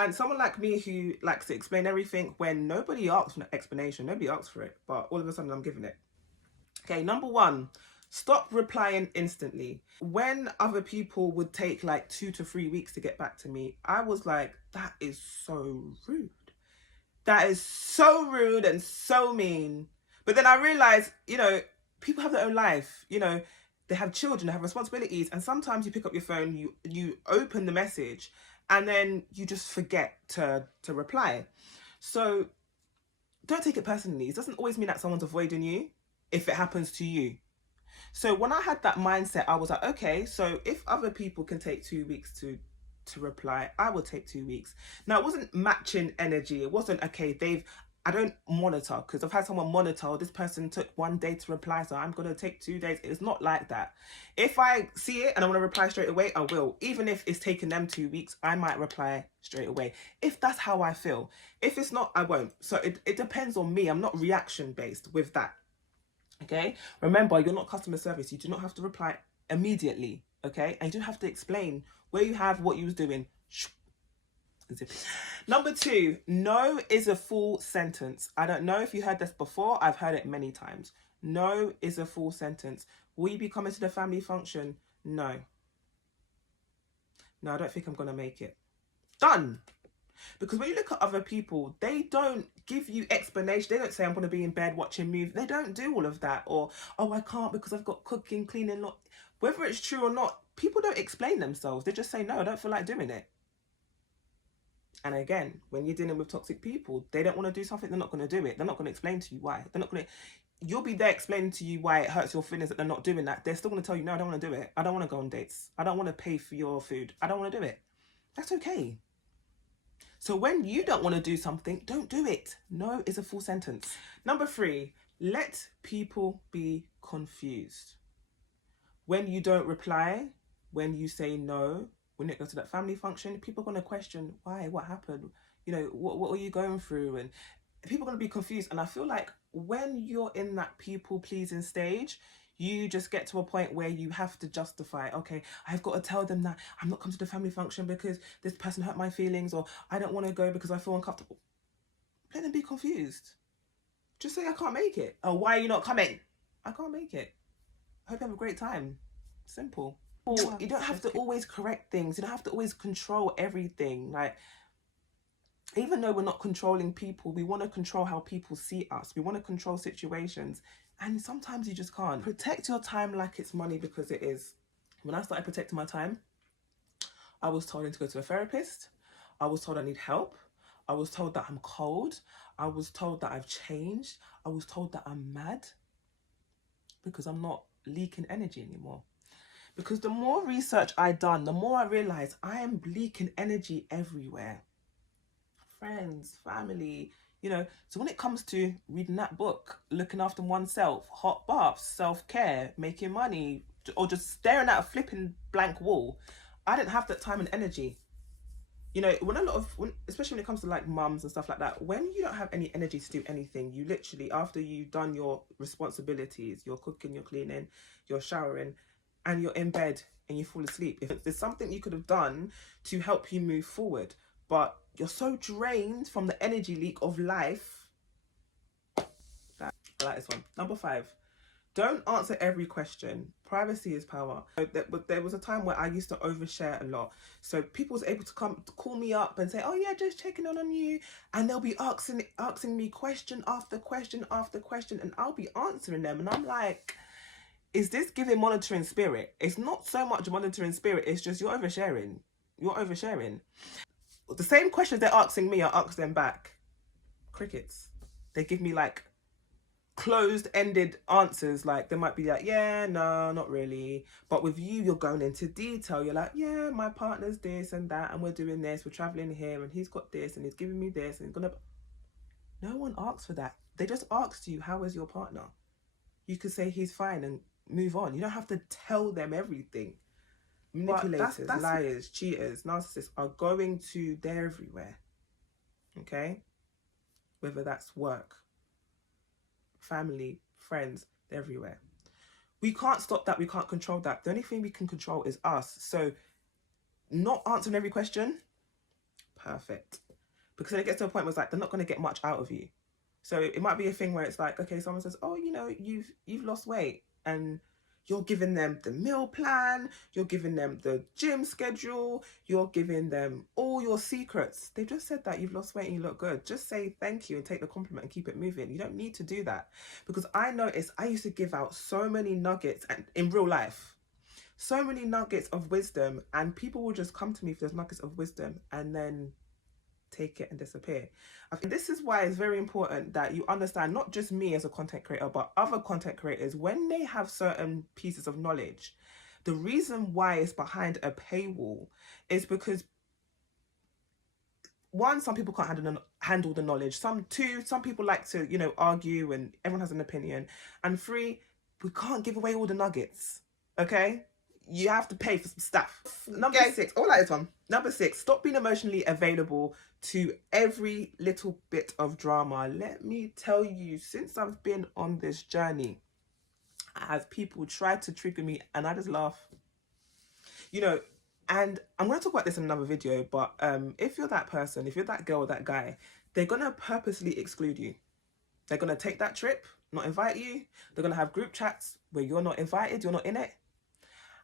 And someone like me who likes to explain everything when nobody asks for an explanation, nobody asks for it, but all of a sudden I'm giving it. Okay, number one, stop replying instantly. When other people would take like 2 to 3 weeks to get back to me, I was like, that is so rude. That is so rude and so mean. But then I realized, people have their own life. They have children, they have responsibilities, and sometimes you pick up your phone, you open the message, and then you just forget to reply. So don't take it personally. It doesn't always mean that someone's avoiding you if it happens to you. So when I had that mindset, I was like, okay, so if other people can take 2 weeks to reply, I will take 2 weeks. Now it wasn't matching energy. It wasn't okay, I don't monitor, because I've had someone monitor, this person took 1 day to reply, so I'm gonna take 2 days. It's not like that. If I see it and I want to reply straight away, I will. Even if it's taken them 2 weeks, I might reply straight away. If that's how I feel. If it's not, I won't. So it depends on me. I'm not reaction based with that. Okay, remember, you're not customer service. You do not have to reply immediately. Okay, and you do have to explain where you have, what you was doing. Number two, no is a full sentence. I don't know if you heard this before. I've heard it many times. No is a full sentence. Will you be coming to the family function? No. No, I don't think I'm gonna make it. Done. Because when you look at other people, they don't give you explanation. They don't say, I'm going to be in bed watching movies. They don't do all of that. Or, oh, I can't because I've got cooking, cleaning. Whether it's true or not, people don't explain themselves. They just say, no, I don't feel like doing it. And again, when you're dealing with toxic people, they don't want to do something, they're not going to do it. They're not going to explain to you why. They're not going to... You'll be there explaining to you why it hurts your feelings that they're not doing that. They're still going to tell you, no, I don't want to do it. I don't want to go on dates. I don't want to pay for your food. I don't want to do it. That's okay. So when you don't want to do something, don't do it. No is a full sentence. Number three, let people be confused. When you don't reply, when you say no, when it goes to that family function, people are going to question why, what happened, what are you going through? And people are going to be confused. And I feel like when you're in that people pleasing stage, you just get to a point where you have to justify, okay, I've got to tell them that I'm not coming to the family function because this person hurt my feelings, or I don't want to go because I feel uncomfortable. Let them be confused. Just say, I can't make it. Oh, why are you not coming? I can't make it. I hope you have a great time. Simple. You don't have to always correct things. You don't have to always control everything. Like, even though we're not controlling people, we want to control how people see us. We want to control situations. And sometimes you just can't. Protect your time like it's money, because it is. When I started protecting my time, I was told to go to a therapist. I was told I need help. I was told that I'm cold. I was told that I've changed. I was told that I'm mad because I'm not leaking energy anymore. Because the more research I done, the more I realized I am leaking energy everywhere. Friends, family, so when it comes to reading that book, looking after oneself, hot baths, self-care, making money, or just staring at a flipping blank wall, I didn't have that time and energy. Especially when it comes to like mums and stuff like that, when you don't have any energy to do anything, you literally, after you've done your responsibilities, you're cooking, you're cleaning, you're showering, and you're in bed and you fall asleep. If there's something you could have done to help you move forward, but you're so drained from the energy leak of life. I like this one. Number 5, don't answer every question. Privacy is power. There was a time where I used to overshare a lot. So people was able to come to call me up and say, oh yeah, just checking on you. And they'll be asking me question after question after question, and I'll be answering them. And I'm like, is this giving monitoring spirit? It's not so much monitoring spirit, it's just you're oversharing. You're oversharing. The same questions they're asking me, I ask them back. Crickets. They give me like closed-ended answers. Like they might be like, yeah, no, not really. But with you, you're going into detail. You're like, yeah, my partner's this and that, and we're doing this, we're traveling here, and he's got this, and he's giving me this, and he's gonna... No one asks for that. They just asked you, how is your partner? You could say he's fine and move on. You don't have to tell them everything. Manipulators, liars, cheaters, narcissists are going to... They're everywhere. Okay? Whether that's work, family, friends, they're everywhere. We can't stop that. We can't control that. The only thing we can control is us. So not answering every question, perfect. Because then it gets to a point where it's like they're not going to get much out of you. So it might be a thing where it's like, okay, someone says, oh, you know, you've lost weight, and you're giving them the meal plan, you're giving them the gym schedule, you're giving them all your secrets. They've just said that you've lost weight and you look good. Just say thank you and take the compliment and keep it moving. You don't need to do that. Because I noticed I used to give out so many nuggets, and in real life, so many nuggets of wisdom, and people will just come to me for those nuggets of wisdom and then take it and disappear. I think this is why it's very important that you understand, not just me as a content creator, but other content creators, when they have certain pieces of knowledge, the reason why it's behind a paywall is because, one, some people can't handle the knowledge. Some people like to, you know, argue, and everyone has an opinion. And three, we can't give away all the nuggets. Okay? You have to pay for some stuff. Number 6, oh, like this one. Number 6, stop being emotionally available to every little bit of drama. Let me tell you, since I've been on this journey, as people try to trigger me, and I just laugh. You know, and I'm going to talk about this in another video, but if you're that person, if you're that girl or that guy, they're going to purposely exclude you. They're going to take that trip, not invite you. They're going to have group chats where you're not invited, you're not in it.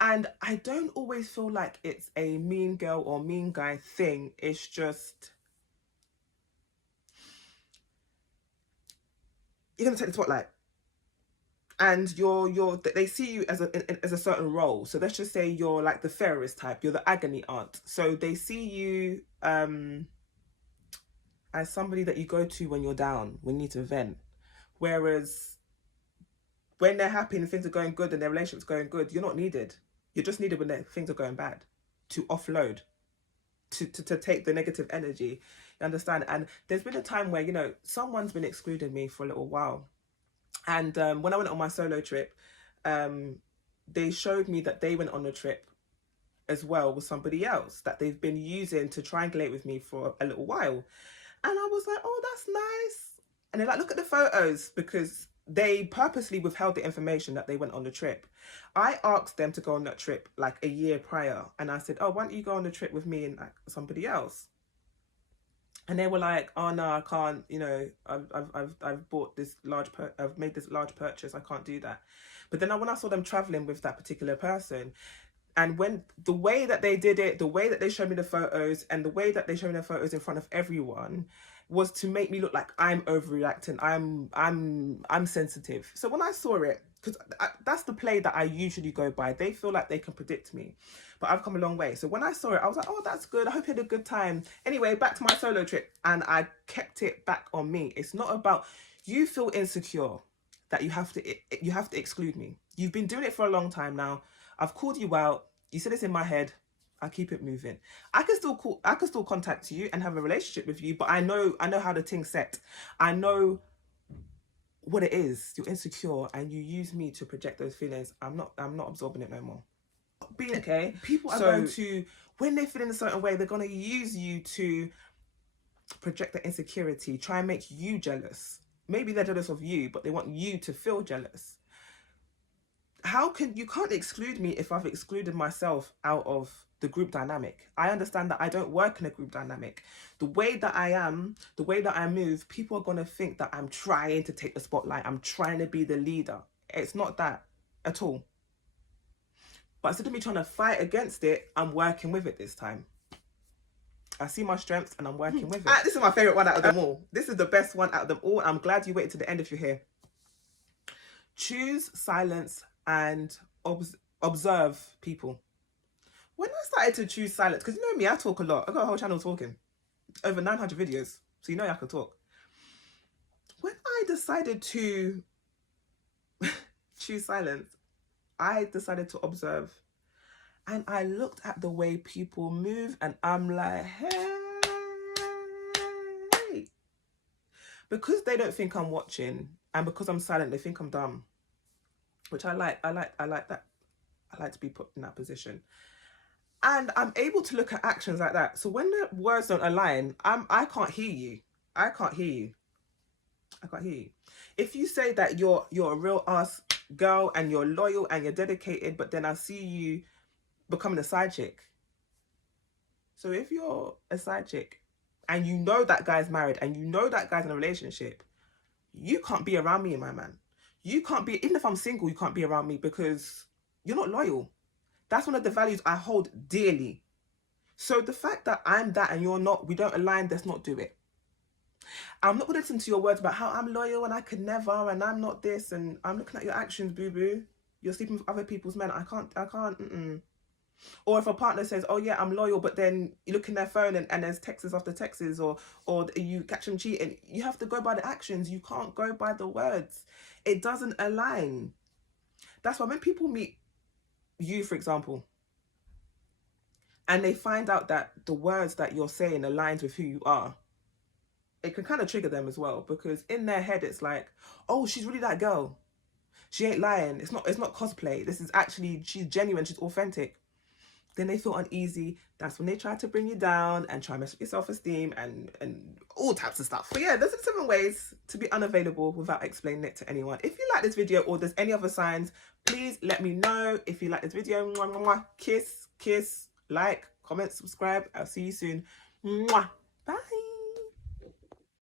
And I don't always feel like it's a mean girl or mean guy thing. It's just, you're going to take the spotlight. And they see you as a certain role. So let's just say you're like the Ferris type. You're the agony aunt. So they see you as somebody that you go to when you're down, when you need to vent. Whereas when they're happy and things are going good and their relationship's going good, you're not needed. You're just needed when things are going bad, to offload, to take the negative energy. You understand? And there's been a time where, you know, someone's been excluding me for a little while. And when I went on my solo trip, they showed me that they went on a trip as well with somebody else that they've been using to triangulate with me for a little while. And I was like, oh, that's nice. And they're like, look at the photos, because they purposely withheld the information that they went on the trip. I asked them to go on that trip like a year prior, and I said, oh, why don't you go on the trip with me and like somebody else? And they were like, oh no, I can't, you know, I've bought this I've made this large purchase, I can't do that. But then when I saw them traveling with that particular person, and when the way that they did it, the way that they showed me the photos, and the way that they showed me the photos in front of everyone, was to make me look like I'm overreacting, I'm sensitive. So when I saw it, because that's the play that I usually go by, they feel like they can predict me, but I've come a long way. So when I saw it, I was like, oh, that's good, I hope you had a good time. Anyway, back to my solo trip, and I kept it back on me. It's not about, you feel insecure that you have to exclude me. You've been doing it for a long time now. I've called you out. You said it's in my head. I keep it moving. I can still contact you and have a relationship with you, but I know how the thing's set. I know what it is. You're insecure and you use me to project those feelings. I'm not absorbing it no more. Being okay, people are going to, when they feel in a certain way, they're going to use you to project their insecurity, try and make you jealous. Maybe they're jealous of you, but they want you to feel jealous. You can't exclude me if I've excluded myself out of the group dynamic. I understand that I don't work in a group dynamic. The way that I am, the way that I move, people are going to think that I'm trying to take the spotlight. I'm trying to be the leader. It's not that at all. But instead of me trying to fight against it, I'm working with it this time. I see my strengths and I'm working with it. This is my favourite one out of them all. This is the best one out of them all. I'm glad you waited to the end if you're here. Choose silence and observe people. When I started to choose silence, because you know me, I talk a lot. I've got a whole channel talking. Over 900 videos. So you know I can talk. When I decided to choose silence, I decided to observe. And I looked at the way people move and I'm like, hey. Because they don't think I'm watching and because I'm silent, they think I'm dumb. Which I like that. I like to be put in that position. And I'm able to look at actions like that. So when the words don't align, I can't hear you. I can't hear you. I can't hear you. If you say that you're a real ass girl and you're loyal and you're dedicated, but then I see you becoming a side chick, So if you're a side chick and you know that guy's married and you know that guy's in a relationship, you can't be around me, my man. You can't be, even if I'm single, you can't be around me because you're not loyal. That's one of the values I hold dearly. So the fact that I'm that and you're not, we don't align, let's not do it. I'm not going to listen to your words about how I'm loyal and I could never and I'm not this, and I'm looking at your actions, boo-boo. You're sleeping with other people's men. I can't. Or if a partner says, oh yeah, I'm loyal, but then you look in their phone and there's texts after texts, or you catch them cheating, you have to go by the actions. You can't go by the words. It doesn't align. That's why when people meet you, for example, and they find out that the words that you're saying aligns with who you are, it can kind of trigger them as well, because in their head it's like, oh, she's really that girl. She ain't lying. It's not cosplay. This is actually, she's genuine, she's authentic. Then they feel uneasy. That's when they try to bring you down and try to mess with your self-esteem and all types of stuff. But yeah, those are 7 ways to be unavailable without explaining it to anyone. If you like this video or there's any other signs, please let me know. If you like this video, mwah, mwah, mwah. Kiss, like, comment, subscribe. I'll see you soon. Mwah. Bye.